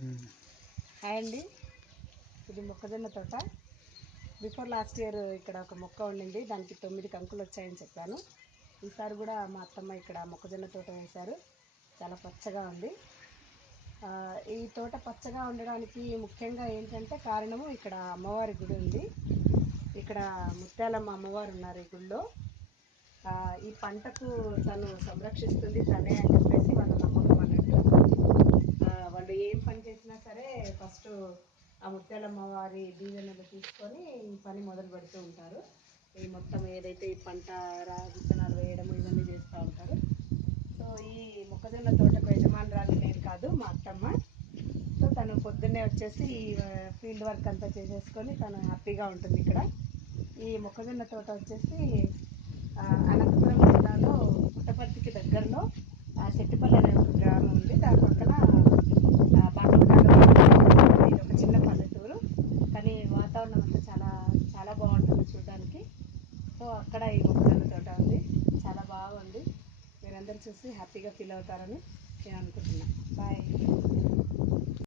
Hi అండి, ఇది మొక్కజొన్న తోట. బిఫోర్ లాస్ట్ ఇయర్ ఇక్కడ ఒక మొక్క ఉండింది, దానికి 9 కంకులు వచ్చాయని చెప్పాను. ఈసారి కూడా మా అత్తమ్మ ఇక్కడ మొక్కజొన్న తోట వేశారు. చాలా పచ్చగా ఉంది. ఈ తోట పచ్చగా ఉండడానికి ముఖ్యంగా ఏంటంటే కారణము, ఇక్కడ అమ్మవారి గుడి ఉంది. ఇక్కడ ముత్యాలమ్మ అమ్మవారు ఉన్నారు ఈ గుడిలో. ఈ పంటకు తను సంరక్షిస్తుంది తనే అని చెప్పేసి వాళ్ళ నమ్మకం అన్నట్టు. వాళ్ళు ఏం పని చేసినా సరే ఫస్ట్ ఆ ముత్యాలమ్మ వారి దీవెనలు తీసుకొని ఈ పని మొదలు పెడుతూ ఉంటారు. ఈ మొత్తం ఏదైతే ఈ పంట విత్తనాలు వేయడం ఇవన్నీ చేస్తూ ఉంటారు. సో ఈ మొక్కజొన్న తోటకు యజమానురాలు నేను కాదు, మా అత్తమ్మ. సో తను పొద్దున్నే వచ్చేసి ఫీల్డ్ వర్క్ అంతా చేసేసుకొని తను హ్యాపీగా ఉంటుంది ఇక్కడ. ఈ మొక్కజొన్న తోట వచ్చేసి అనంతపురం జిల్లాలో పుట్టపర్తికి దగ్గరలో సెట్టిపల్లి అనే ఒక గ్రామం ఉంది. దాని పక్కన ఇది ఒక చిన్న పల్లెటూరు, కానీ వాతావరణం అంతా చాలా చాలా బాగుంటుంది చూడడానికి. సో అక్కడ ఈ మొక్కజొన్న తోట ఉంది, చాలా బాగుంది. మీరందరూ చూసి హ్యాపీగా ఫీల్ అవుతారని నేను అనుకుంటున్నాను. బాయ్.